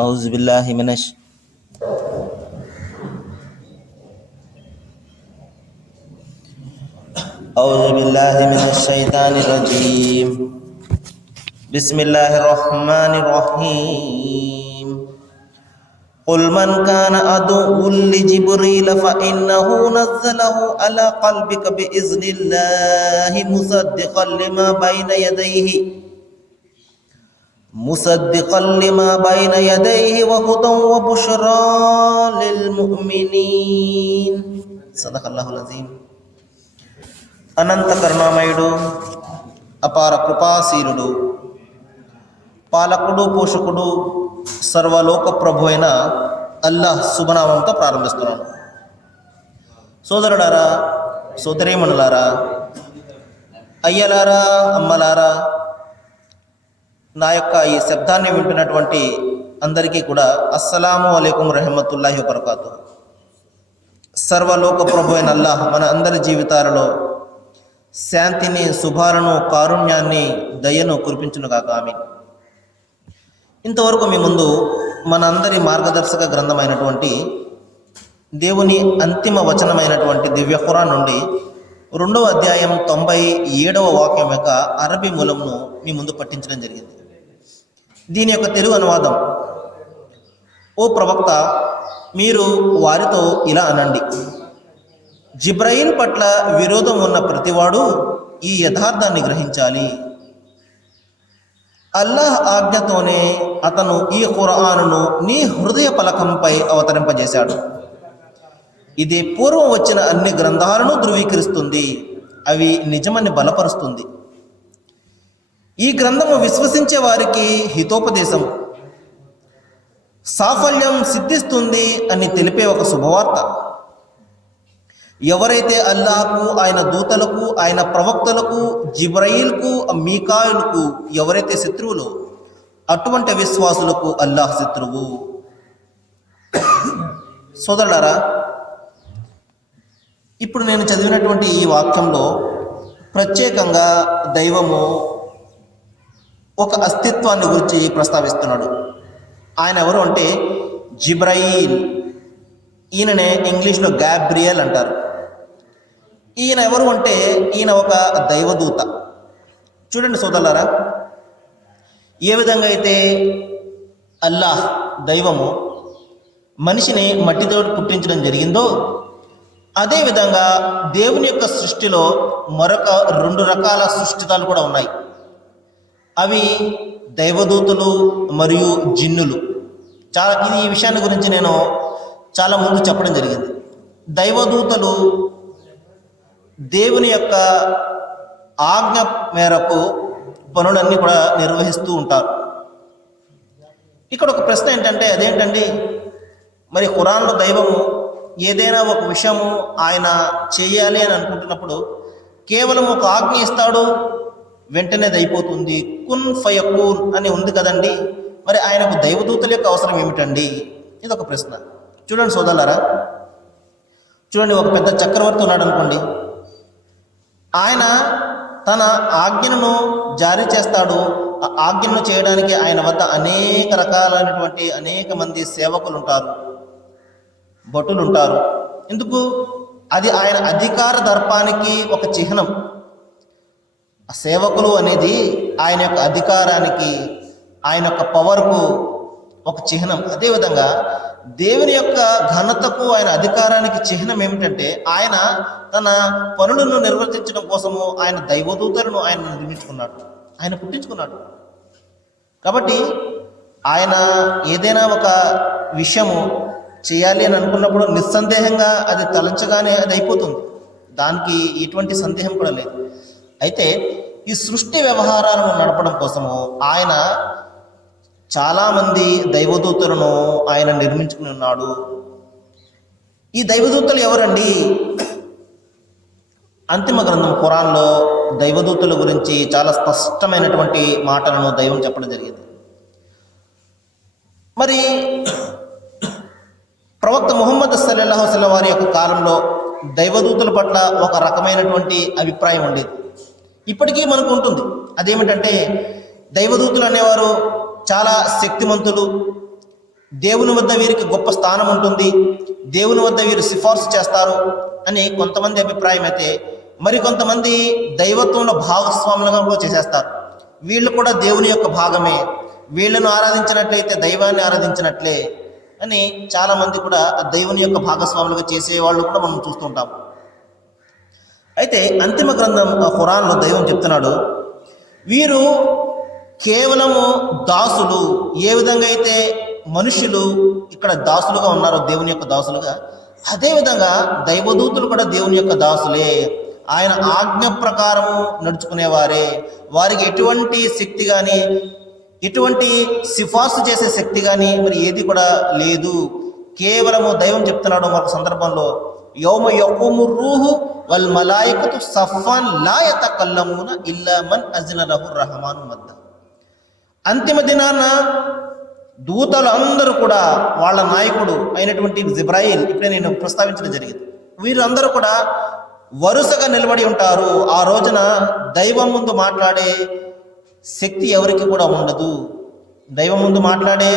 أعوذ بالله من الشيطان الرجيم. بسم الله الرحمن الرحيم. قل من كان عدوا لجبريل فإنه نزله على قلبك بإذن الله مصدقا لما بين يديه وهدى وبشرى للمؤمنين. صدق الله العظيم. అనంత కరుణామయుడు, అపార కృపాశీలుడు, పాలకుడు, పోషకుడు, సర్వలోక ప్రభు అయిన అల్లాహ్ శుభనామంతో ప్రారంభిస్తున్నాను. సోదరులారా, సోదరీమణులారా, అయ్యలారా, అమ్మలారా, నా యొక్క ఈ శబ్దాన్ని వింటున్నటువంటి అందరికీ కూడా అస్సలాము అలైకుం రహమతుల్లాహి వబరకాతు. సర్వలోక ప్రభు అయిన అల్లాహ్ మన అందరి జీవితాలలో శాంతిని, శుభాలను, కారుణ్యాన్ని, దయను కురిపించునుగాక. ఆమీన్. ఇంతవరకు మీ ముందు మన అందరి మార్గదర్శక గ్రంథమైనటువంటి దేవుని అంతిమ వచనమైనటువంటి దివ్య ఖురాన్ నుండి 2వ అధ్యాయం 97వ వాక్యం యొక్క అరబీ మూలంను మీ ముందు పట్టించడం జరిగింది. దీని యొక్క తెలుగు అనువాదం: ఓ ప్రవక్త, మీరు వారితో ఇలా అనండి, జిబ్రాయిల్ పట్ల విరోధం ఉన్న ప్రతివాడు ఈ యథార్థాన్ని గ్రహించాలి. అల్లాహ్ ఆజ్ఞతోనే అతను ఈ ఖురానును నీ హృదయ పలకంపై అవతరింపజేశాడు. ఇది పూర్వం వచ్చిన అన్ని గ్రంథాలను ధృవీకరిస్తుంది, అవి నిజమని బలపరుస్తుంది. ఈ గ్రంథము విశ్వసించే వారికి హితోపదేశం, సాఫల్యం సిద్ధిస్తుంది అని తెలిపే ఒక శుభవార్త. ఎవరైతే అల్లాహకు, ఆయన దూతలకు, ఆయన ప్రవక్తలకు, జిబ్రాయిల్కు, మీకాయిల్కు ఎవరైతే శత్రువులో అటువంటి విశ్వాసులకు అల్లాహ్ శత్రువు. సోదరులారా, ఇప్పుడు నేను చదివినటువంటి ఈ వాక్యంలో ప్రత్యేకంగా దైవము ఒక అస్తిత్వాన్ని గురించి ప్రస్తావిస్తున్నాడు. ఆయన ఎవరు అంటే జిబ్రాయిల్. ఈయననే ఇంగ్లీష్లో గ్యాబ్రియల్ అంటారు. ఈయన ఎవరు అంటే ఈయన ఒక దైవదూత. చూడండి సోదరులారా, ఏ విధంగా అయితే అల్లాహ్ దైవము మనిషిని మట్టితో పుట్టించడం జరిగిందో, అదేవిధంగా దేవుని యొక్క సృష్టిలో మరొక 2 రకాల సృష్టితాలు కూడా ఉన్నాయి. అవి దైవదూతలు మరియు జిన్నులు. ఈ విషయాన్ని గురించి నేను చాలా ముందు చెప్పడం జరిగింది. దైవదూతలు దేవుని యొక్క ఆజ్ఞ మేరకు పనులన్నీ కూడా నిర్వహిస్తూ ఉంటారు. ఇక్కడ ఒక ప్రశ్న ఏంటంటే, అదేంటండి, మరి ఖురాన్లో దైవము ఏదైనా ఒక విషయము ఆయన చేయాలి అని అనుకుంటున్నప్పుడు కేవలం ఒక ఆజ్ఞ ఇస్తాడు, వెంటనే అది అయిపోతుంది, కున్ ఫయకూన్ అని ఉంది కదండి, మరి ఆయనకు దైవదూతల యొక్క అవసరం ఏమిటండి? ఇదొక ప్రశ్న. చూడండి సోదరులారా, చూడండి, ఒక పెద్ద చక్రవర్తి ఉన్నాడు అనుకోండి. ఆయన తన ఆజ్ఞను జారీ చేస్తాడు. ఆ ఆజ్ఞను చేయడానికి ఆయన వద్ద అనేక రకాలైనటువంటి అనేక మంది సేవకులు ఉంటారు, భటులు ఉంటారు. ఎందుకు? అది ఆయన అధికార దర్పానికి ఒక చిహ్నం. ఆ సేవకులు అనేది ఆయన యొక్క అధికారానికి, ఆయన యొక్క పవర్కు ఒక చిహ్నం. అదేవిధంగా దేవుని యొక్క ఘనతకు, ఆయన అధికారానికి చిహ్నం ఏమిటంటే ఆయన తన పనులను నిర్వర్తించడం కోసము ఆయన దైవదూతలను ఆయన నిర్మించుకున్నాడు, ఆయన పుట్టించుకున్నాడు. కాబట్టి ఆయన ఏదైనా ఒక విషయము చేయాలి అని అనుకున్నప్పుడు నిస్సందేహంగా అది తలంచగానే అది అయిపోతుంది, దానికి ఎటువంటి సందేహం కూడా లేదు. అయితే ఈ సృష్టి వ్యవహారాలను నడపడం కోసము ఆయన చాలామంది దైవదూతలను ఆయన నిర్మించుకుని ఉన్నాడు. ఈ దైవదూతలు ఎవరండి? అంతిమ గ్రంథం ఖురాన్లో దైవదూతల గురించి చాలా స్పష్టమైనటువంటి మాటలను దైవం చెప్పడం జరిగింది. మరి ప్రవక్త ముహమ్మద్ సల్లల్లాహు అలైహి వసల్లం వారి యొక్క కాలంలో దైవదూతల పట్ల ఒక రకమైనటువంటి అభిప్రాయం ఉండేది. ఇప్పటికీ మనకు ఉంటుంది. అదేమిటంటే దైవదూతలు అనేవారు చాలా శక్తిమంతులు, దేవుని వద్ద వీరికి గొప్ప స్థానం ఉంటుంది, దేవుని వద్ద వీరు సిఫార్సు చేస్తారు అని కొంతమంది అభిప్రాయం అయితే, మరికొంతమంది దైవత్వంలో భాగస్వాములుగా కూడా చేసేస్తారు. వీళ్ళు కూడా దేవుని యొక్క భాగమే, వీళ్ళను ఆరాధించినట్లయితే దైవాన్ని ఆరాధించినట్లే అని చాలామంది కూడా దేవుని యొక్క భాగస్వాములుగా చేసేవాళ్ళు కూడా మనం చూస్తుంటాం. అయితే అంతిమ గ్రంథం ఖురాన్లో దైవం చెప్తున్నాడు, వీరు కేవలము దాసులు. ఏ విధంగా అయితే మనుషులు ఇక్కడ దాసులుగా ఉన్నారో దేవుని యొక్క దాసులుగా, అదేవిధంగా దైవదూతులు కూడా దేవుని యొక్క దాసులే. ఆయన ఆజ్ఞ ప్రకారము నడుచుకునేవారే. వారికి ఎటువంటి శక్తి కానీ, ఎటువంటి సిఫార్సు చేసే శక్తి కానీ మరి ఏది కూడా లేదు. కేవలము దైవం చెప్తున్నాడు మరొక సందర్భంలో, యౌమ యఖూము రూహు వల్ మలాయికతు సఫ్ఫాన్ లా యతకల్లమూన ఇల్లా మన్ అజ్న లహు రహమాను మద్ద. అంతిమ దినాన దూతలు అందరూ కూడా వాళ్ళ నాయకుడు అయినటువంటి జిబ్రాయిల్, ఇప్పుడే నేను ప్రస్తావించడం జరిగింది, వీరందరూ కూడా వరుసగా నిలబడి ఉంటారు. ఆ రోజున దైవం ముందు మాట్లాడే శక్తి ఎవరికి కూడా ఉండదు. దైవం ముందు మాట్లాడే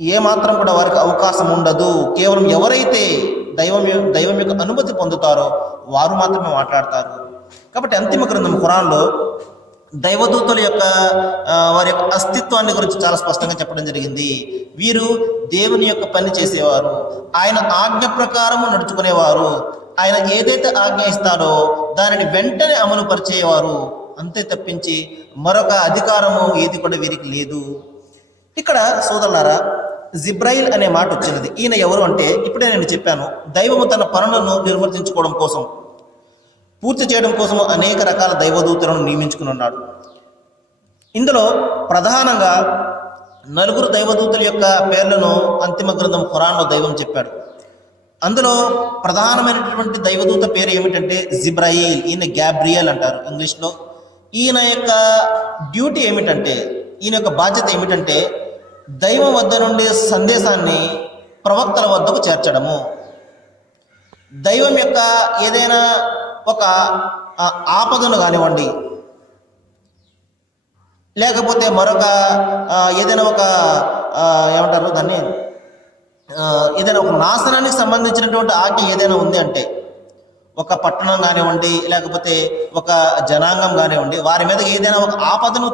ఏమాత్రం కూడా వారికి అవకాశం ఉండదు. కేవలం ఎవరైతే దైవం యొక్క అనుమతి పొందుతారో వారు మాత్రమే మాట్లాడతారు. కాబట్టి అంతిమ గ్రంథం ఖురాన్లో దైవదూతల యొక్క వారి యొక్క అస్తిత్వాన్ని గురించి చాలా స్పష్టంగా చెప్పడం జరిగింది. వీరు దేవుని యొక్క పని చేసేవారు, ఆయన ఆజ్ఞ ప్రకారము నడుచుకునేవారు, ఆయన ఏదైతే ఆజ్ఞ ఇస్తారో దానిని వెంటనే అమలు పరిచేవారు. అంతే తప్పించి మరొక అధికారము ఏది కూడా వీరికి లేదు. ఇక్కడ సోదరులారా, జిబ్రాయిల్ అనే మాట వచ్చినది. ఈయన ఎవరు అంటే, ఇప్పుడే నేను చెప్పాను, దైవము తన పనులను నిర్వర్తించుకోవడం కోసం, పూర్తి చేయడం కోసం అనేక రకాల దైవదూతలను నియమించుకుని ఉన్నాడు. ఇందులో ప్రధానంగా 4 దైవదూతల యొక్క పేర్లను అంతిమ గ్రంథం ఖురాన్లో దైవం చెప్పాడు. అందులో ప్రధానమైనటువంటి దైవదూత పేరు ఏమిటంటే జిబ్రాయిల్. ఈయన గ్యాబ్రియల్ అంటారు ఇంగ్లీష్లో. ఈయన యొక్క డ్యూటీ ఏమిటంటే, ఈయన యొక్క బాధ్యత ఏమిటంటే, దైవం వద్ద నుండి సందేశాన్ని ప్రవక్తల వద్దకు చేర్చడము. దైవం యొక్క ఏదైనా ఒక ఆపదను కానివ్వండి, లేకపోతే మరొక ఏదైనా ఒక ఏమంటారు దాన్ని, ఏదైనా ఒక నాశనానికి సంబంధించినటువంటి ఆజ్ఞ ఏదైనా ఉంది అంటే, ఒక పట్టణం కానివ్వండి, లేకపోతే ఒక జనాంగం కానివ్వండి, వారి మీద ఏదైనా ఒక ఆపదను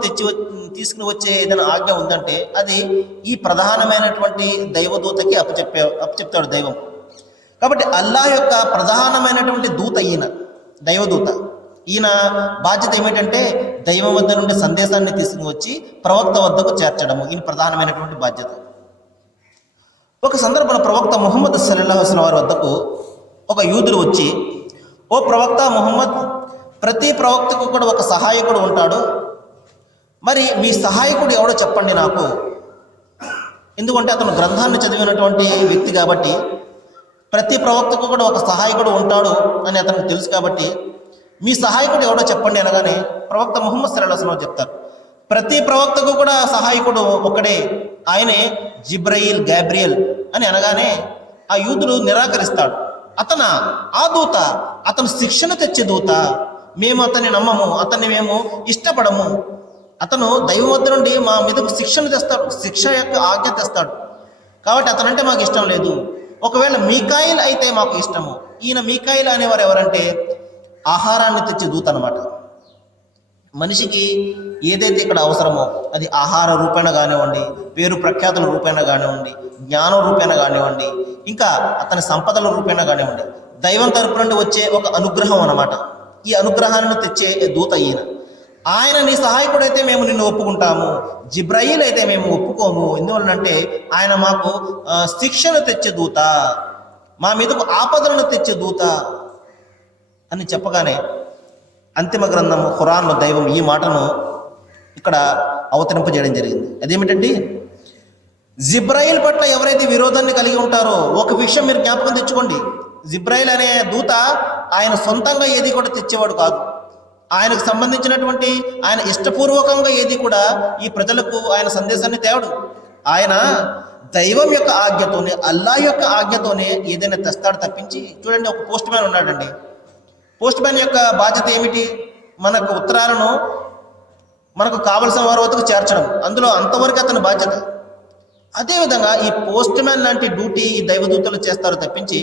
తీసుకుని వచ్చే ఏదైనా ఆజ్ఞ ఉందంటే అది ఈ ప్రధానమైనటువంటి దైవదూతకి అప్పచెప్తాడు దైవం. కాబట్టి అల్లాహ్ యొక్క ప్రధానమైనటువంటి దూత ఈయన, దైవదూత. ఈయన బాధ్యత ఏమిటంటే దైవం వద్ద నుండి సందేశాన్ని తీసుకుని వచ్చి ప్రవక్త వద్దకు చేర్చడము. ఈయన ప్రధానమైనటువంటి బాధ్యత. ఒక సందర్భంలో ప్రవక్త ముహమ్మద్ సల్లల్లాహు అలైహి వసల్లం వారి వద్దకు ఒక యూదుడు వచ్చి, ఓ ప్రవక్త ముహమ్మద్, ప్రతి ప్రవక్తకు కూడా ఒక సహాయకుడు ఉంటాడు, మరి మీ సహాయకుడు ఎవడో చెప్పండి నాకు. ఎందుకంటే అతను గ్రంథాన్ని చదివినటువంటి వ్యక్తి కాబట్టి, ప్రతి ప్రవక్తకు కూడా ఒక సహాయకుడు ఉంటాడు అని అతనికి తెలుసు కాబట్టి, మీ సహాయకుడు ఎవడో చెప్పండి అనగానే ప్రవక్త ముహమ్మద్ సల్లల్లాహు అలైహి వసల్లం చెప్తారు, ప్రతి ప్రవక్తకు కూడా సహాయకుడు ఒకడే, ఆయనే జిబ్రాయిల్, గ్యాబ్రియల్ అని అనగానే ఆ యూదుడు నిరాకరిస్తాడు. ఆ దూత, అతను శిక్షణ తెచ్చే దూత, మేము అతన్ని నమ్మము, అతన్ని మేము ఇష్టపడము, అతను దైవం వద్ద నుండి మా మీదకు శిక్షణ తెస్తాడు, శిక్ష యొక్క ఆజ్ఞ తెస్తాడు, కాబట్టి అతనంటే మాకు ఇష్టం లేదు. ఒకవేళ మీకాయిల్ అయితే మాకు ఇష్టము. ఈయన మీకాయిల్ అనేవారు ఎవరంటే ఆహారాన్ని తెచ్చే దూత అన్నమాట. మనిషికి ఏదైతే ఇక్కడ అవసరమో అది ఆహార రూపేణ కానివ్వండి, పేరు ప్రఖ్యాతుల రూపేణ కానివ్వండి, జ్ఞానం రూపేణ కానివ్వండి, ఇంకా అతని సంపదల రూపేణ కానివ్వండి, దైవం తరపు నుండి వచ్చే ఒక అనుగ్రహం అన్నమాట. ఈ అనుగ్రహాన్ని తెచ్చే దూత ఈయన. ఆయన నీ సహాయకుడైతే మేము నిన్ను ఒప్పుకుంటాము, జిబ్రాయిల్ అయితే మేము ఒప్పుకోము. ఎందువలనంటే ఆయన మాకు శిక్షణ తెచ్చే దూత, మా మీదకు ఆపదలను తెచ్చే దూత అని చెప్పగానే అంతిమ గ్రంథం ఖురాన్లో దైవం ఈ మాటను ఇక్కడ అవతరింపజేయడం జరిగింది. అదేమిటంటే, జిబ్రాయిల్ పట్ల ఎవరైతే విరోధాన్ని కలిగి ఉంటారో, ఒక విషయం మీరు జ్ఞాపకం తెచ్చుకోండి, జిబ్రాయిల్ అనే దూత ఆయన సొంతంగా ఏది కూడా తెచ్చేవాడు కాదు. ఆయనకు సంబంధించినటువంటి ఆయన ఇష్టపూర్వకంగా ఏది కూడా ఈ ప్రజలకు ఆయన సందేశాన్ని తేవడు. ఆయన దైవం యొక్క ఆజ్ఞతోనే, అల్లాహ్ యొక్క ఆజ్ఞతోనే ఏదైనా తెస్తాడు తప్పించి. చూడండి, ఒక పోస్ట్ మ్యాన్ ఉన్నాడండి. పోస్ట్ మ్యాన్ యొక్క బాధ్యత ఏమిటి? మనకు ఉత్తరాలను మనకు కావలసిన వారి వద్దకు చేర్చడం, అందులో అంతవరకు అతని బాధ్యత. అదేవిధంగా ఈ పోస్ట్ మ్యాన్ లాంటి డ్యూటీ ఈ దైవదూతలు చేస్తారు తప్పించి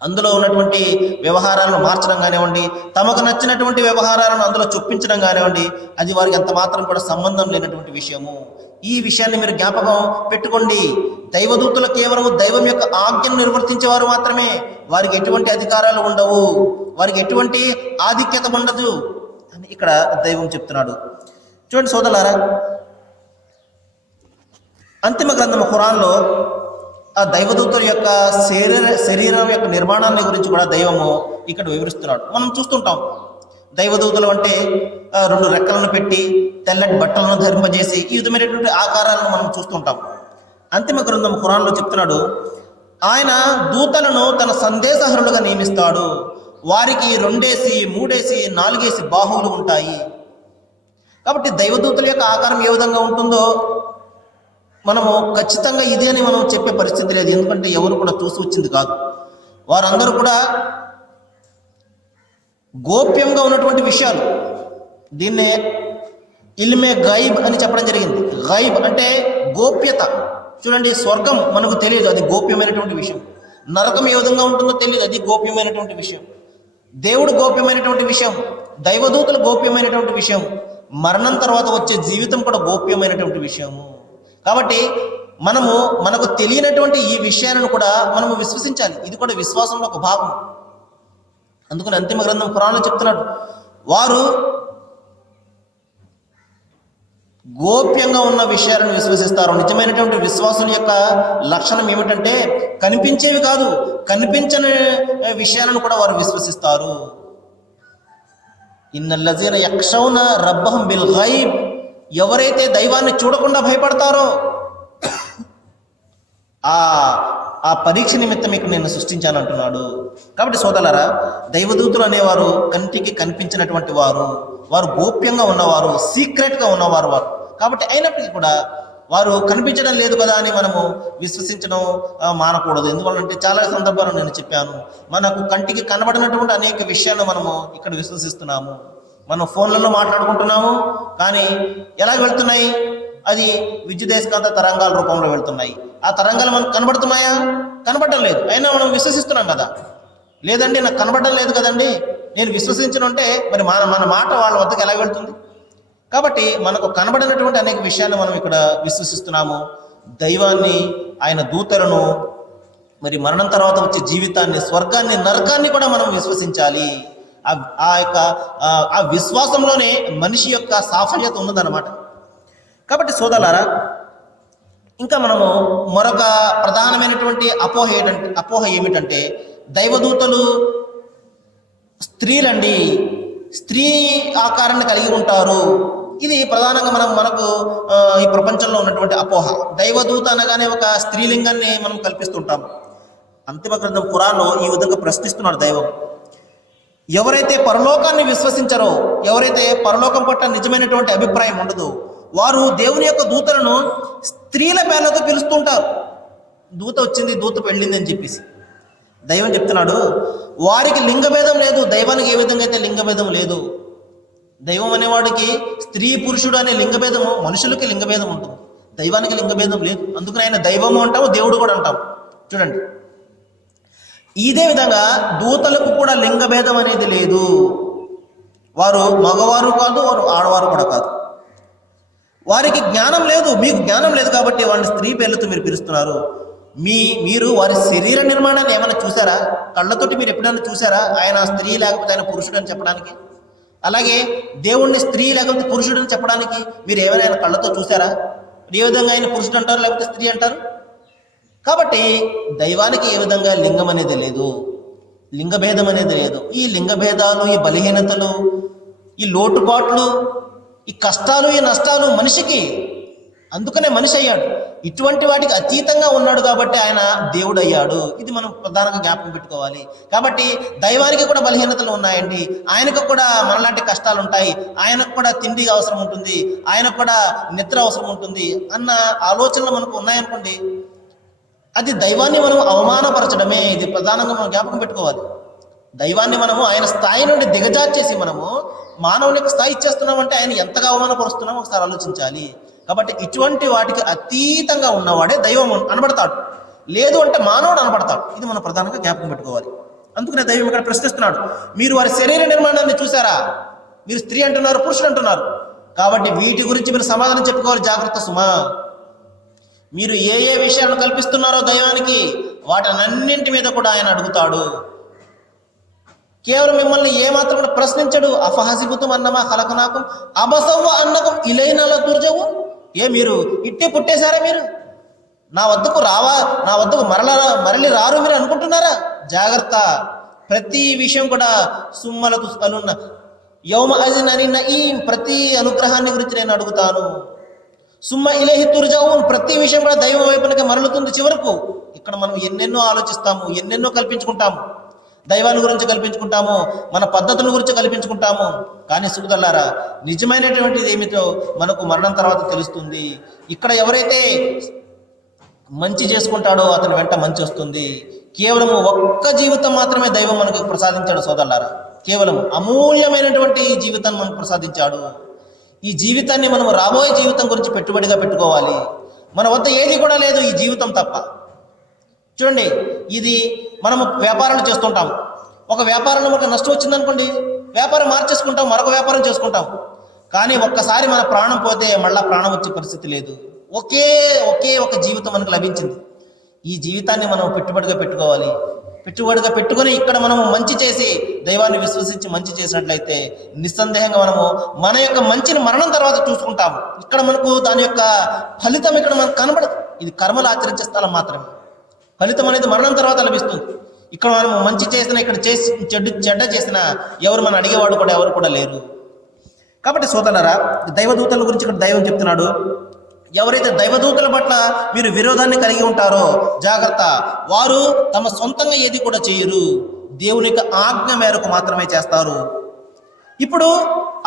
అందులో ఉన్నటువంటి వ్యవహారాలను మార్చడం కానివ్వండి, తమకు నచ్చినటువంటి వ్యవహారాలను అందులో చొప్పించడం కానివ్వండి, అది వారికి అంత మాత్రం కూడా సంబంధం లేనటువంటి విషయము. ఈ విషయాన్ని మీరు జ్ఞాపకం పెట్టుకోండి. దైవదూతలు కేవలం దైవం యొక్క ఆజ్ఞను నిర్వర్తించేవారు మాత్రమే. వారికి ఎటువంటి అధికారాలు ఉండవు, వారికి ఎటువంటి ఆధిక్యత ఉండదు అని ఇక్కడ దైవం చెప్తున్నాడు. చూడండి సోదరులారా, అంతిమ గ్రంథం ఖురాన్లో ఆ దైవదూతల యొక్క శరీరం యొక్క నిర్మాణాన్ని గురించి కూడా దైవము ఇక్కడ వివరిస్తున్నాడు. మనం చూస్తుంటాం దైవదూతలు అంటే 2 రెక్కలను పెట్టి తెల్లటి బట్టలను ధరింపజేసి ఈ విధమైనటువంటి ఆకారాలను మనం చూస్తుంటాం. అంతిమ గ్రంథం ఖురాన్లో చెప్తున్నాడు, ఆయన దూతలను తన సందేశహరులుగా నియమిస్తాడు. వారికి 2 3 4 బాహువులు ఉంటాయి. కాబట్టి దైవదూతల యొక్క ఆకారం ఏ విధంగా ఉంటుందో మనము ఖచ్చితంగా ఇదే అని మనం చెప్పే పరిస్థితి లేదు. ఎందుకంటే ఎవరు కూడా చూసి వచ్చింది కాదు. వారందరూ కూడా గోప్యంగా ఉన్నటువంటి విషయాలు. దీన్నే ఇల్మే గైబ్ అని చెప్పడం జరిగింది. గైబ్ అంటే గోప్యత. చూడండి, స్వర్గం మనకు తెలియదు, అది గోప్యమైనటువంటి విషయం. నరకం ఏ విధంగా ఉంటుందో తెలియదు, అది గోప్యమైనటువంటి విషయం. దేవుడు గోప్యమైనటువంటి విషయం, దైవదూతలు గోప్యమైనటువంటి విషయం, మరణం తర్వాత వచ్చే జీవితం కూడా గోప్యమైనటువంటి విషయము. కాబట్టి మనకు తెలియనటువంటి ఈ విషయాలను కూడా మనము విశ్వసించాలి. ఇది కూడా విశ్వాసంలో ఒక భాగం. అందుకని అంతిమ గ్రంథం ఖురాన్లో చెప్తున్నాడు, వారు గోప్యంగా ఉన్న విషయాలను విశ్వసిస్తారు. నిజమైనటువంటి విశ్వాసం యొక్క లక్షణం ఏమిటంటే కనిపించేవి కాదు, కనిపించని విషయాలను కూడా వారు విశ్వసిస్తారు. ఇన్నల్లజీన యక్షౌన రబ్బహం బిల్ గైబ్, ఎవరైతే దైవాన్ని చూడకుండా భయపడతారో ఆ పరీక్ష నిమిత్తం మీకు నేను సృష్టించాను అంటున్నాడు. కాబట్టి సోదరులారా, దైవదూతులు అనేవారు కంటికి కనిపించినటువంటి వారు, వారు గోప్యంగా ఉన్నవారు, సీక్రెట్గా ఉన్నవారు వారు. కాబట్టి అయినప్పటికీ కూడా వారు కనిపించడం లేదు కదా అని మనము విశ్వసించడం మానకూడదు. ఎందుకంటే చాలా సందర్భాలు నేను చెప్పాను, మనకు కంటికి కనబడినటువంటి అనేక విషయాలను మనము ఇక్కడ విశ్వసిస్తున్నాము. మనం ఫోన్లలో మాట్లాడుకుంటున్నాము, కానీ ఎలా వెళ్తున్నాయి? అది విద్యుదయస్కాంత తరంగాల రూపంలో వెళ్తున్నాయి. ఆ తరంగాలు మనకు కనబడుతున్నాయా? కనబడడం లేదు, అయినా మనం విశ్వసిస్తున్నాం కదా. లేదండి, నాకు కనబడడం లేదు కదండి, నేను విశ్వసించను అంటే మరి మన మాట వాళ్ళ వద్దకు ఎలా వెళ్తుంది? కాబట్టి మనకు కనబడినటువంటి అనేక విషయాన్ని మనం ఇక్కడ విశ్వసిస్తున్నాము. దైవాన్ని, ఆయన దూతలను, మరి మరణం తర్వాత వచ్చే జీవితాన్ని, స్వర్గాన్ని, నరకాన్ని కూడా మనం విశ్వసించాలి. ఆ విశ్వాసంలోనే మనిషి యొక్క సాఫల్యత ఉన్నదన్నమాట. కాబట్టి సోదరులారా, ఇంకా మనము మరొక ప్రధానమైనటువంటి అపోహ ఏమిటంటే దైవదూతలు స్త్రీలండి, స్త్రీ ఆకారాన్ని కలిగి ఉంటారు. ఇది ప్రధానంగా మనకు ఈ ప్రపంచంలో ఉన్నటువంటి అపోహ. దైవదూత అనగానే ఒక స్త్రీలింగాన్ని మనం కల్పిస్తుంటాం. అంతిమ గ్రంథం ఖురాన్లో ఈ విధంగా ప్రశ్నిస్తున్నాడు దైవం. ఎవరైతే పరలోకాన్ని విశ్వసించరో, ఎవరైతే పరలోకం పట్ల నిజమైనటువంటి అభిప్రాయం ఉండదో, వారు దేవుని యొక్క దూతలను స్త్రీల పేర్లతో పిలుస్తుంటారు. దూత వచ్చింది, దూత వెళ్ళింది అని చెప్పేసి దైవం చెప్తున్నాడు, వారికి లింగభేదం లేదు. దైవానికి ఏ విధంగా అయితే లింగభేదం లేదు, దైవం అనేవాడికి స్త్రీ పురుషుడు అనే లింగభేదము, మనుషులకి లింగభేదం ఉంటుంది, దైవానికి లింగభేదం లేదు. అందుకని ఆయన దైవము అంటాము, దేవుడు కూడా అంటాం. చూడండి, ఇదే విధంగా దూతలకు కూడా లింగభేదం అనేది లేదు. వారు మగవారు కాదు, వారు ఆడవారు కూడా కాదు. వారికి జ్ఞానం లేదు, మీకు జ్ఞానం లేదు కాబట్టి వారిని స్త్రీ పేర్లతో మీరు పిలుస్తున్నారు. మీరు వారి శరీర నిర్మాణాన్ని ఏమైనా చూసారా? కళ్ళతోటి మీరు ఎప్పుడైనా చూసారా ఆయన స్త్రీ లేకపోతే ఆయన పురుషుడు అని చెప్పడానికి? అలాగే దేవుణ్ణి స్త్రీ లేకపోతే పురుషుడు అని చెప్పడానికి మీరు ఏమైనా ఆయన కళ్ళతో చూసారా? ఏ విధంగా ఆయన పురుషుడు అంటారు, లేకపోతే స్త్రీ అంటారు? కాబట్టి దైవానికి ఏ విధంగా లింగం అనేది లేదు, లింగభేదం అనేది లేదు. ఈ లింగభేదాలు, ఈ బలహీనతలు, ఈ లోటుపాట్లు, ఈ కష్టాలు, ఈ నష్టాలు మనిషికి, అందుకనే మనిషి అయ్యాడు. ఇటువంటి వాటికి అతీతంగా ఉన్నాడు కాబట్టి ఆయన దేవుడు అయ్యాడు. ఇది మనం ప్రధానంగా జ్ఞాపకం పెట్టుకోవాలి. కాబట్టి దైవానికి కూడా బలహీనతలు ఉన్నాయండి, ఆయనకు కూడా మనలాంటి కష్టాలు ఉంటాయి, ఆయనకు కూడా తిండి అవసరం ఉంటుంది, ఆయనకు కూడా నిద్ర అవసరం ఉంటుంది అన్న ఆలోచనలు మనకు ఉన్నాయనుకోండి, అది దైవాన్ని మనం అవమానపరచడమే. ఇది ప్రధానంగా మనం జ్ఞాపకం పెట్టుకోవాలి. దైవాన్ని మనము ఆయన స్థాయి నుండి దిగజార్చేసి మనము మానవునికి స్థాయి ఇచ్చేస్తున్నామంటే ఆయన ఎంతగా అవమానపరుస్తున్నామో ఒకసారి ఆలోచించాలి. కాబట్టి ఇటువంటి వాటికి అతీతంగా ఉన్నవాడే దైవం అనబడతాడు. లేదు అంటే మానవుడు అనబడతాడు. ఇది మనం ప్రధానంగా జ్ఞాపకం పెట్టుకోవాలి. అందుకనే దైవం ఇక్కడ ప్రశ్నిస్తున్నాడు, మీరు వారి శరీర నిర్మాణాన్ని చూసారా? మీరు స్త్రీ అంటున్నారు, పురుషుడు అంటున్నారు. కాబట్టి వీటి గురించి మీరు సమాధానం చెప్పుకోవాలి. జాగ్రత్త సుమా. మీరు ఏ ఏ విషయాలను కల్పిస్తున్నారో దైవానికి, వాటన్నింటి మీద కూడా ఆయన అడుగుతాడు. కేవలం మిమ్మల్ని ఏమాత్రం కూడా ప్రశ్నించడు. అఫహసిబుతుం అన్నమా ఖలకనాకుం అబసవ్వ అన్నకం ఇలైనల తుర్జవు. మీరు ఇట్టే పుట్టేశారా? మీరు నా వద్దకు మరలి రారు మీరు అనుకుంటున్నారా? జాగ్రత్త. ప్రతి విషయం కూడా సుమ్మల తుస్కలున్న యౌమ అజిన్ అని ఈ ప్రతి అనుగ్రహాన్ని గురించి నేను అడుగుతాను. సుమ్మ ఇలైహి తుర్జవున్, ప్రతి విషయం కూడా దైవం వైపునకే మరలుతుంది చివరకు. ఇక్కడ మనం ఎన్నెన్నో ఆలోచిస్తాము, ఎన్నెన్నో కల్పించుకుంటాము. దైవాన్ని గురించి కల్పించుకుంటాము, మన పద్ధతుల గురించి కల్పించుకుంటాము. కానీ సుగుదల్లారా, నిజమైనటువంటిది ఏమిటో మనకు మరణం తర్వాత తెలుస్తుంది. ఇక్కడ ఎవరైతే మంచి చేసుకుంటాడో అతని వెంట మంచి వస్తుంది. కేవలం ఒక్క జీవితం మాత్రమే దైవం మనకు ప్రసాదించాడు సోదరులారా. కేవలం అమూల్యమైనటువంటి జీవితాన్ని మనకు ప్రసాదించాడు. ఈ జీవితాన్ని మనం రాబోయే జీవితం గురించి పెట్టుబడిగా పెట్టుకోవాలి. మన వద్ద ఏది కూడా లేదు ఈ జీవితం తప్ప. చూడండి, ఇది మనము వ్యాపారాలు చేస్తుంటాం. ఒక వ్యాపారంలో మనకు నష్టం వచ్చిందనుకోండి, వ్యాపారం మార్చేసుకుంటాం, మరొక వ్యాపారం చేసుకుంటాం. కానీ ఒక్కసారి మన ప్రాణం పోతే మళ్ళీ ప్రాణం వచ్చే పరిస్థితి లేదు. ఒకే ఒక జీవితం మనకు లభించింది. ఈ జీవితాన్ని మనం పెట్టుబడిగా పెట్టుకోవాలి. పెట్టుబడిగా పెట్టుకొని ఇక్కడ మనము మంచి చేసి దైవాన్ని విశ్వసించి మంచి చేసినట్లయితే నిస్సందేహంగా మనము మన యొక్క మంచిని మరణం తర్వాత చూసుకుంటాము. ఇక్కడ మనకు దాని యొక్క ఫలితం ఇక్కడ మనకు కనబడదు. ఇది కర్మలు ఆచరించే స్థలం మాత్రమే. ఫలితం అనేది మరణం తర్వాత లభిస్తుంది. ఇక్కడ మనము మంచి చేసినా, ఇక్కడ చేసి చెడ్డ చేసినా ఎవరు మనం అడిగేవాడు కూడా ఎవరు కూడా లేరు. కాబట్టి సోదరులారా, దైవదూతల గురించి ఇక్కడ దైవం చెప్తున్నాడు. ఎవరైతే దైవదూతల పట్ల మీరు విరోధాన్ని కలిగి ఉంటారో జాగ్రత్త. వారు తమ సొంతంగా ఏది కూడా చేయరు, దేవుని యొక్క ఆజ్ఞ మేరకు మాత్రమే చేస్తారు. ఇప్పుడు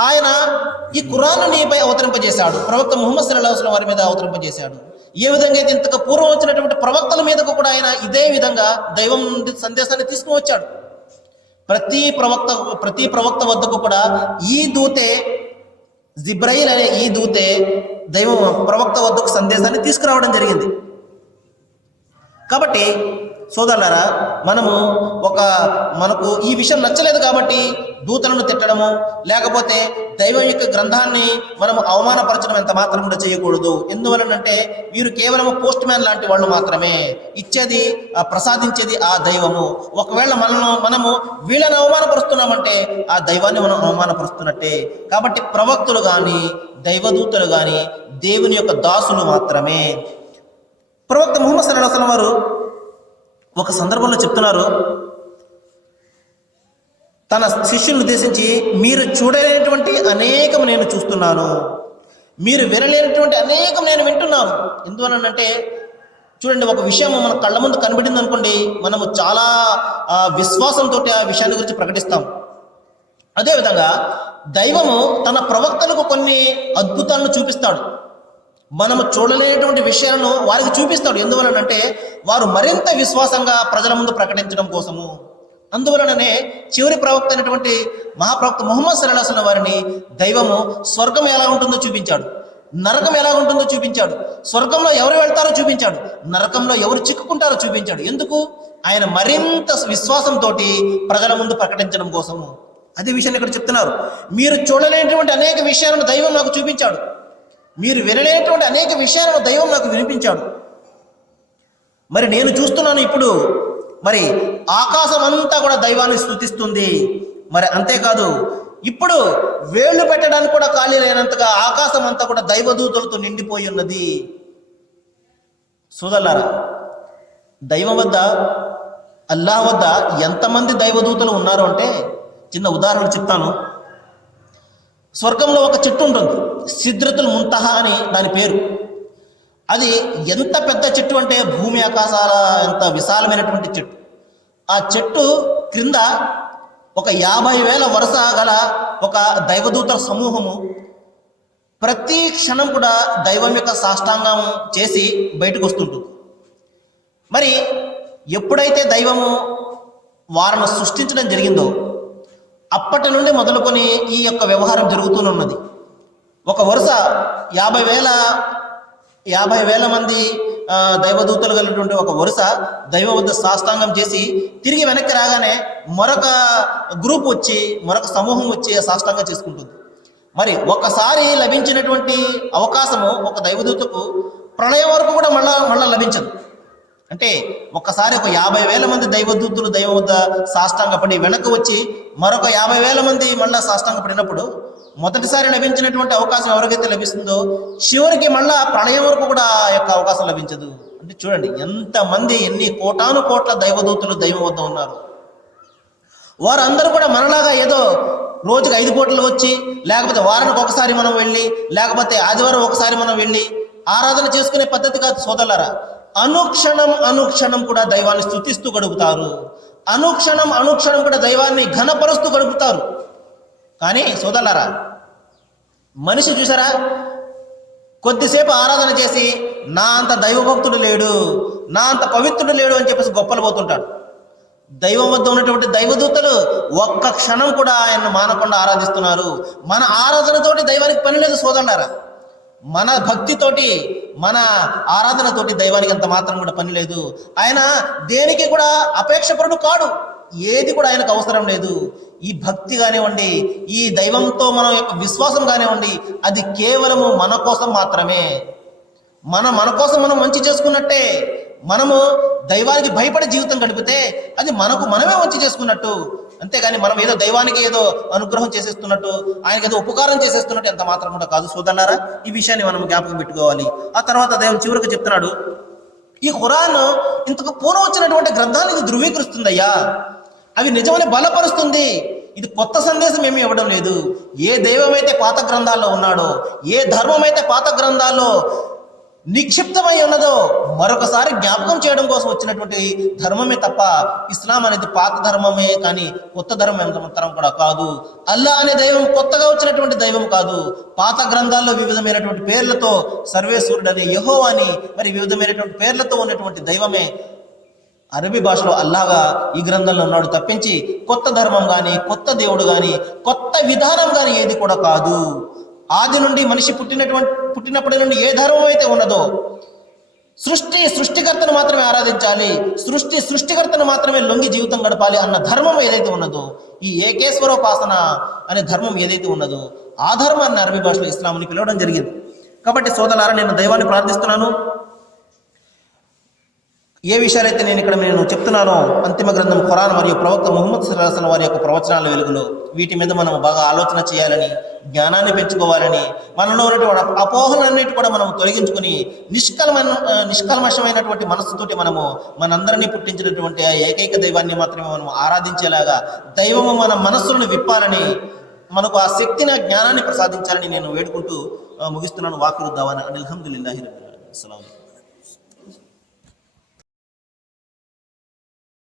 ఆయన ఈ ఖురాన్ను నీపై అవతరింపజేశాడు. ప్రవక్త ముహమ్మద్ సల్లల్లాహు అలైహి వసల్లం వారి మీద అవతరింపజేశాడు. ఏ విధంగా అయితే ఇంతకు పూర్వం వచ్చినటువంటి ప్రవక్తల మీదకు కూడా ఆయన ఇదే విధంగా దైవం నుండి సందేశాన్ని తీసుకుని వచ్చాడు. ప్రతి ప్రవక్త వద్దకు కూడా ఈ దూతే, జిబ్రాయిల్ అనే ఈ దూతే దైవం ప్రవక్త వద్దకు సందేశాన్ని తీసుకురావడం జరిగింది. కాబట్టి సోదరులారా, మనకు ఈ విషయం నచ్చలేదు కాబట్టి దూతలను తిట్టడము, లేకపోతే దైవం యొక్క గ్రంథాన్ని మనము అవమానపరచడం ఎంత మాత్రం కూడా చేయకూడదు. ఎందువలనంటే వీరు కేవలం పోస్ట్ మ్యాన్ లాంటి వాళ్ళు మాత్రమే. ఇచ్చేది ప్రసాదించేది ఆ దైవము. ఒకవేళ మనము వీళ్ళని అవమానపరుస్తున్నామంటే ఆ దైవాన్ని మనం అవమానపరుస్తున్నట్టే. కాబట్టి ప్రవక్తులు కానీ దైవదూతలు కానీ దేవుని యొక్క దాసులు మాత్రమే. ప్రవక్త ముహమ్మద్ సల్లల్లాహు అలైహి వసల్లం వారు ఒక సందర్భంలో చెప్తున్నారు, తన శిష్యులను ఉద్దేశించి, మీరు చూడలేనటువంటి అనేకం నేను చూస్తున్నాను, మీరు వినలేనటువంటి అనేకం నేను వింటున్నాను. ఎందువలనంటే చూడండి, ఒక విషయం మన కళ్ళ ముందు కనబడింది అనుకోండి, మనము చాలా విశ్వాసంతో ఆ విషయాన్ని గురించి ప్రకటిస్తాం. అదేవిధంగా దైవము తన ప్రవక్తలకు కొన్ని అద్భుతాలను చూపిస్తాడు. మనము చూడలేనటువంటి విషయాలను వారికి చూపిస్తాడు. ఎందువలనంటే వారు మరింత విశ్వాసంగా ప్రజల ముందు ప్రకటించడం కోసము. అందువలననే చివరి ప్రవక్త అయినటువంటి మహాప్రవక్త ముహమ్మద్ సల్లల్లాహు అలైహి వసల్లం వారిని దైవము స్వర్గం ఎలా ఉంటుందో చూపించాడు, నరకం ఎలా ఉంటుందో చూపించాడు, స్వర్గంలో ఎవరు వెళ్తారో చూపించాడు, నరకంలో ఎవరు చిక్కుకుంటారో చూపించాడు. ఎందుకు? ఆయన మరింత విశ్వాసంతో ప్రజల ముందు ప్రకటించడం కోసము. అదే విషయాన్ని ఇక్కడ చెప్తున్నారు. మీరు చూడలేనటువంటి అనేక విషయాలను దైవం నాకు చూపించాడు, మీరు వినలేనటువంటి అనేక విషయాలను దైవం నాకు వినిపించాడు. మరి నేను చూస్తున్నాను ఇప్పుడు. మరి ఆకాశం అంతా కూడా దైవాన్ని స్తుతిస్తుంది. మరి అంతేకాదు, ఇప్పుడు వేళ్లు పెట్టడానికి కూడా ఖాళీ లేనంతగా ఆకాశం అంతా కూడా దైవదూతలతో నిండిపోయి ఉన్నది. సోదరులారా, దైవం వద్ద, అల్లాహ్ వద్ద ఎంతమంది దైవదూతలు ఉన్నారు అంటే చిన్న ఉదాహరణ చెప్తాను. స్వర్గంలో ఒక చెట్టు ఉంటుంది, సిద్రతుల్ ముంతహా అని దాని పేరు. అది ఎంత పెద్ద చెట్టు అంటే భూమి ఆకాశాల ఎంత విశాలమైనటువంటి చెట్టు. ఆ చెట్టు క్రింద ఒక 50,000 వరుస గల ఒక దైవదూతల సమూహము ప్రతి క్షణం కూడా దైవం యొక్క సాష్టాంగం చేసి బయటకు వస్తుంటుంది. మరి ఎప్పుడైతే దైవము వారిని సృష్టించడం జరిగిందో అప్పటి నుండి మొదలుకొని ఈ యొక్క వ్యవహారం జరుగుతూనే ఉన్నది. ఒక వరుస 50,000 మంది దైవదూతలు కలిగినటువంటి ఒక వరుస దైవం వద్ద సాష్టాంగం చేసి తిరిగి వెనక్కి రాగానే మరొక గ్రూప్ వచ్చి, మరొక సమూహం వచ్చి సాష్టాంగం చేసుకుంటుంది. మరి ఒక్కసారి లభించినటువంటి అవకాశము ఒక దైవదూతకు ప్రళయం వరకు కూడా మళ్ళా లభించదు. అంటే ఒక్కసారి ఒక 50,000 మంది దైవదూతులు దైవం వద్ద సాష్టాంగపడి వెనక్కి వచ్చి మరొక 50,000 మంది మళ్ళా సాష్టాంగపడినప్పుడు మొదటిసారి లభించినటువంటి అవకాశం ఎవరికైతే లభిస్తుందో చివరికి మళ్ళా ప్రళయం వరకు కూడా ఆ యొక్క అవకాశం లభించదు. అంటే చూడండి ఎంతమంది, ఎన్ని కోటాను కోట్ల దైవదూతులు దైవం వద్ద ఉన్నారు. వారందరూ కూడా మనలాగా ఏదో రోజుకి 5 కోట్లు వచ్చి, లేకపోతే వారానికి ఒకసారి మనం వెళ్ళి, లేకపోతే ఆదివారం ఒకసారి మనం వెళ్ళి ఆరాధన చేసుకునే పద్ధతి కాదు సోదరులారా. అనుక్షణం కూడా దైవాన్ని స్తుతిస్తూ గడుపుతారు. అనుక్షణం కూడా దైవాన్ని ఘనపరుస్తూ గడుపుతారు. కానీ సోదరులారా, మనిషి చూసారా, కొద్దిసేపు ఆరాధన చేసి నా అంత దైవభక్తుడు లేడు, నా అంత పవిత్రుడు లేడు అని చెప్పేసి గొప్పలు పోతుంటాడు. దైవం వద్ద ఉన్నటువంటి దైవదూతలు ఒక్క క్షణం కూడా ఆయన్ను మానకుండా ఆరాధిస్తున్నారు. మన ఆరాధనతోటి దైవానికి పని లేదు సోదరులారా. మన భక్తితోటి, మన ఆరాధనతోటి దైవానికి అంత మాత్రం కూడా పని లేదు. ఆయన దేనికి కూడా అపేక్షపరుడు కాడు. ఏది కూడా ఆయనకు అవసరం లేదు. ఈ భక్తి కానివ్వండి, ఈ దైవంతో మన యొక్క విశ్వాసం కానివ్వండి, అది కేవలము మన కోసం మాత్రమే. మన కోసం మనం మంచి చేసుకున్నట్టే. మనము దైవానికి భయపడే జీవితం గడిపితే అది మనమే మంచి చేసుకున్నట్టు. అంతేగాని మనం ఏదో దైవానికి ఏదో అనుగ్రహం చేసేస్తున్నట్టు, ఆయనకి ఏదో ఉపకారం చేసేస్తున్నట్టు ఎంత మాత్రం కూడా కాదు సోదరులారా. ఈ విషయాన్ని మనం జ్ఞాపకం పెట్టుకోవాలి. ఆ తర్వాత దైవం చివరికి చెప్తున్నాడు, ఈ ఖురాన్ ఇంతకు పూర్వం వచ్చినటువంటి గ్రంథాలు ఇది ధృవీకరిస్తుందయ్యా, అవి నిజమని బలపరుస్తుంది. ఇది కొత్త సందేశం ఏమీ ఇవ్వడం లేదు. ఏ దైవమైతే పాత గ్రంథాల్లో ఉన్నాడో, ఏ ధర్మమైతే పాత గ్రంథాల్లో నిక్షిప్తమై ఉన్నదో మరొకసారి జ్ఞాపకం చేయడం కోసం వచ్చినటువంటి ధర్మమే తప్ప ఇస్లాం అనేది పాత ధర్మమే కానీ కొత్త ధర్మం ఎంతమాత్రం కూడా కాదు. అల్లా అనే దైవం కొత్తగా వచ్చినటువంటి దైవం కాదు. పాత గ్రంథాల్లో వివిధమైనటువంటి పేర్లతో సర్వేశ్వరుడు అనే యెహోవా అని మరి వివిధమైనటువంటి పేర్లతో ఉన్నటువంటి దైవమే అరబీ భాషలో అల్లాగా ఈ గ్రంథంలో ఉన్నాడు తప్పించి కొత్త ధర్మం కానీ, కొత్త దేవుడు కానీ, కొత్త విధానం కానీ ఏది కూడా కాదు. ఆది నుండి మనిషి పుట్టినప్పటి నుండి ఏ ధర్మం అయితే ఉన్నదో, సృష్టికర్తను మాత్రమే ఆరాధించాలి, సృష్టికర్తను మాత్రమే లొంగి జీవితం గడపాలి అన్న ధర్మం ఏదైతే ఉన్నదో, ఈ ఏకేశ్వరోపాసన అనే ధర్మం ఏదైతే ఉన్నదో ఆ ధర్మాన్ని అరబీ భాషలో ఇస్లాంని పిలవడం జరిగింది. కాబట్టి సోదరులారా, నేను దైవాన్ని ప్రార్థిస్తున్నాను. ఏ విషయాలైతే నేను చెప్తున్నానో అంతిమ గ్రంథం ఖురాన్ మరియు ప్రవక్త ముహమ్మద్ సల్లల్లాహు అలైహి వసల్లం వారి యొక్క ప్రవచనాల వెలుగులో వీటి మీద మనం బాగా ఆలోచన చేయాలని, జ్ఞానాన్ని పెంచుకోవాలని, మనలో ఉన్నటువంటి అపోహలన్నిటి కూడా మనం తొలగించుకుని నిష్కల్మషమైనటువంటి మనస్సుతోటి మనము మనందరినీ పుట్టించినటువంటి ఆ ఏకైక దైవాన్ని మాత్రమే మనం ఆరాధించేలాగా దైవము మన మనస్సులను విప్పాలని, మనకు ఆ శక్తిని, ఆ జ్ఞానాన్ని ప్రసాదించాలని నేను వేడుకుంటూ ముగిస్తున్నాను. వాఖిరు దావానా అల్హమ్దులిల్లాహి రబ్బిల్ ఆలమీన్. అస్సలాము అలైకుం.